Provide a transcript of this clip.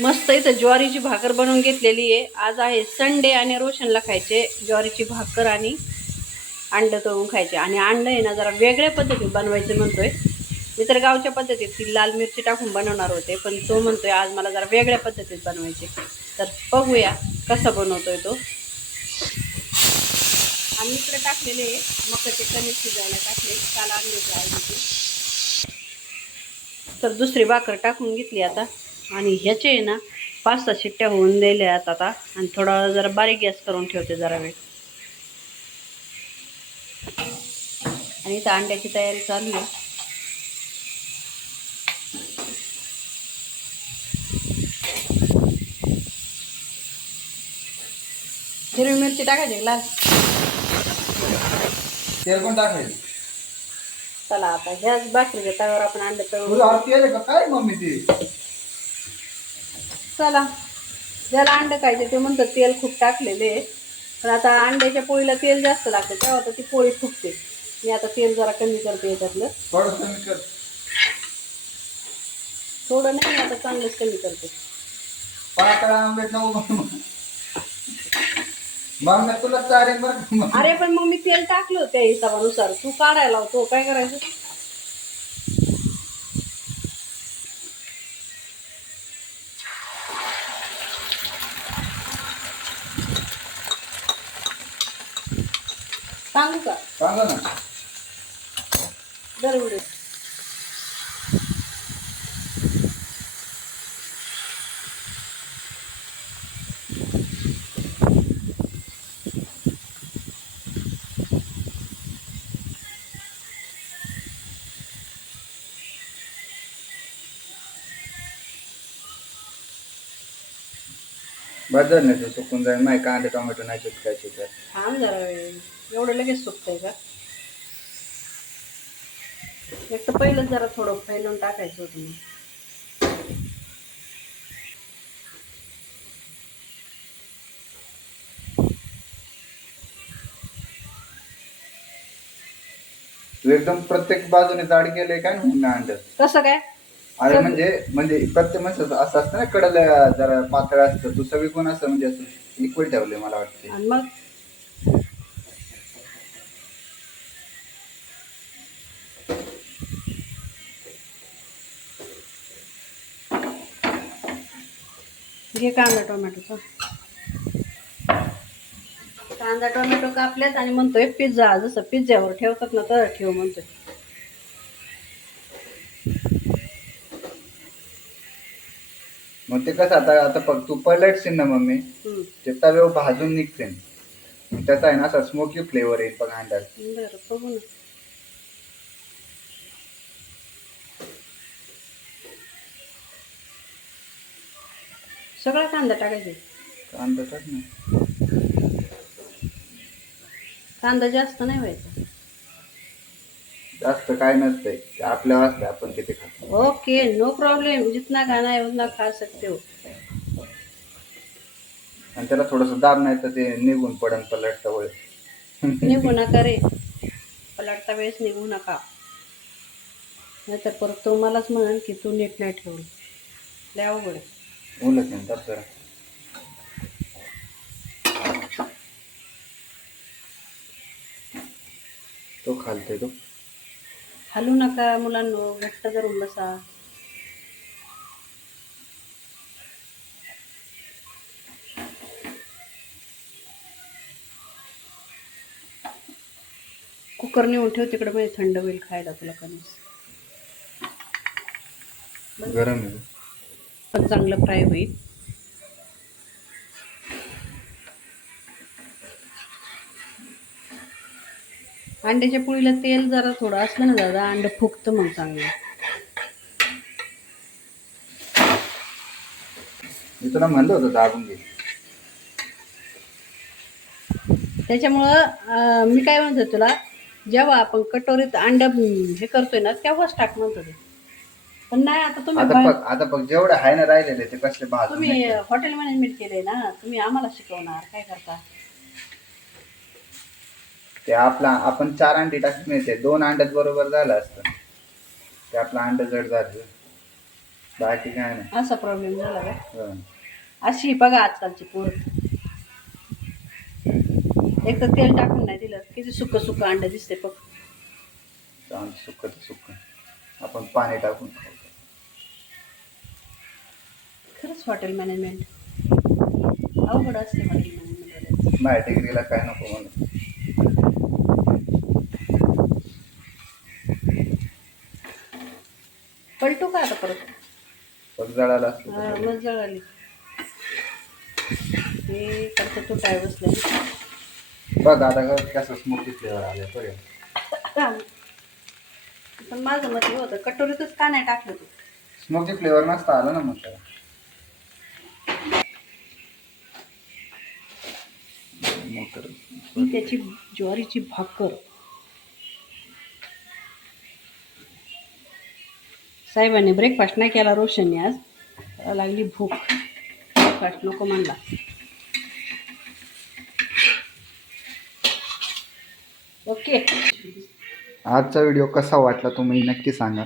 मस्त इथं ज्वारीची भाकर बनवून घेतलेली आहे. आज आहे संडे आणि रोशनला खायचे ज्वारीची भाकर आणि अंड तळून खायचे. आणि अंड आहे ना जरा वेगळ्या पद्धतीत बनवायचे म्हणतोय. मी तर गावच्या पद्धतीत ती लाल मिरची टाकून बनवणार होते पण तो म्हणतोय आज मला जरा वेगळ्या पद्धतीत बनवायचे. तर बघूया कसा बनवतोय तो. आम्ही इकडे टाकलेले आहे मकाचे कणिक शिजायला टाकले काल आणले होते तर दुसरी भाकर टाकून घेतली आता. आणि ह्याचे आहे ना पाच सहा शिट्ट्या होऊन दिल्या आहेत आता. आणि थोडा जरा बारीक गॅस करून ठेवते जरा वेळ. आणि इथं अंड्याची तयारी चालू आहे. हिरवी मिरची टाकायची लाल? तेल पण टाकायचं? चला आता ह्याच भाकरीच्या तव्यावर आपण अंडे तळून काय मम्मी ते? चला. ज्याला अंडे खायचे ते म्हणतात तेल खूप टाकलेले आहे. पण आता अंड्याच्या पोळीला तेल जास्त लागतं तेव्हा तर ती पोळी फुगते. मी आता तेल जरा कमी करते याच्यातलं. थोडं कमी कर. थोडं नाही आता चांगलंच कमी करते. पाकळा आंबेट नको मग मी तुला चारेन बरं का मग. अरे पण मग मी तेल टाकलं त्या हिशोबानुसार. तू काढायला होतो काय करायचं? सांगू का सांगा ना दरवडे झालं नाही ते सुकून जाईल. नाही कांदे टोमॅटो नाही चिटकायचे तर थांब जरा वेळ. एवढं लगेच सुकतंय का? एक तर पहिलं जरा थोडं फैलून टाकायचं होतं मग. तू एकदम प्रत्येक बाजूने जाड केलंय काय ना अंड? कसं काय? अरे म्हणजे म्हणजे प्रत्येक माणसं असं असतं ना कडला जरा पातळ असतं तू सगळी कोण असं म्हणजे असं इक्वल ठेवलंय मला वाटते आणि मग? घे कांदा टोमॅटोचा कांदा टोमॅटो कापल्यात आणि म्हणतोय पिझ्झा जसं पिझ्झ्यावर ठेवतात ना तर ठेव म्हणतोय. मग ते कसं आता आता बघ तू पलटशील ना मम्मी. ते तव्यावर भाजून निघते. त्याचा आहे ना असा स्मोकी फ्लेवर येईल बघ अंड्यात बरं बघू ना. सगळा कांदा टाकायचे कांदा टाक ना. कांदा जास्त नाही व्हायचा. जास्त काय नसतंय. ते आपल्या असतं आपण किती खातो ओके नो प्रॉब्लेम जितना खाना है उतना खा सकते हो. आणि त्याला थोडस दाब नाही तर ते निघून पडन पलटता वळ. निघू नका रे. पलटता वेळेस निघू नका. नाहीतर परत तो मलाच म्हणेल की तू नीट नाही ठेवलं. लय अवघड आहे. उलट नाही दाब जरा. तो खालतोय तो. हलू नका मुलांनो घट्ट धरून बसा. कुकर नेऊन ठेव तिकडे म्हणजे थंड होईल खायला तुला कणीस गरम चांगलं फ्राय होईल. अंड्याच्या पोळीला तेल जरा थोडं असलं ना दादा अंड फुगतं मग चांगलं. मी तुला म्हणलं होतं दाबून घे. त्याच्यामुळं मी काय म्हणतो तुला जेव्हा आपण कटोरीत अंड हे करतोय ना तेव्हाच टाक म्हणतो ते. पण नाही आता तुम्ही आता बघ आता बघ जेवढे आहे ना राहिलेले ते कसले तुम्ही. हॉटेल मॅनेजमेंट केलंय ना तुम्ही आम्हाला शिकवणार काय करता? ते आपला आपण चार अंडी टाकत नाही ते दोन अंड्यात बरोबर झालं असतं. ते आपलं अंड जड झालं. बाकी काय नाही. असा प्रॉब्लेम झाला का? हं. अशी बघा आजकालची पोरं. एक तर तेल टाकून नाही दिलं किती सुक सुक अंड दिसते बघ. चांगलं सुक्क तर सुक्क आपण पाणी टाकून खाऊ. खरंच हॉटेल मॅनेजमेंट अवघड असते हॉटेल मॅनेजमेंट माझ्या डिग्रीला काय नको म्हणून. पलटू का आता परत? पण जळालं असतं हा. मग जळाली. हे करता तो काय बसलाय? बघ आता का- कसं स्मोकी फ्लेवर आले पर्यंत पण माझं मत हे होतं कटोरीतच का नाही टाकलं तू? स्मोकी फ्लेवर नसता आलं ना मग त्याला. ही त्याची ज्वारीची भाकर. साहेबांनी ब्रेकफास्ट नाही केला रोशनने आज. लागली भूक. ब्रेकफास्ट नको म्हणला. ओके आजचा व्हिडिओ कसा वाटला तुम्ही नक्की सांगा.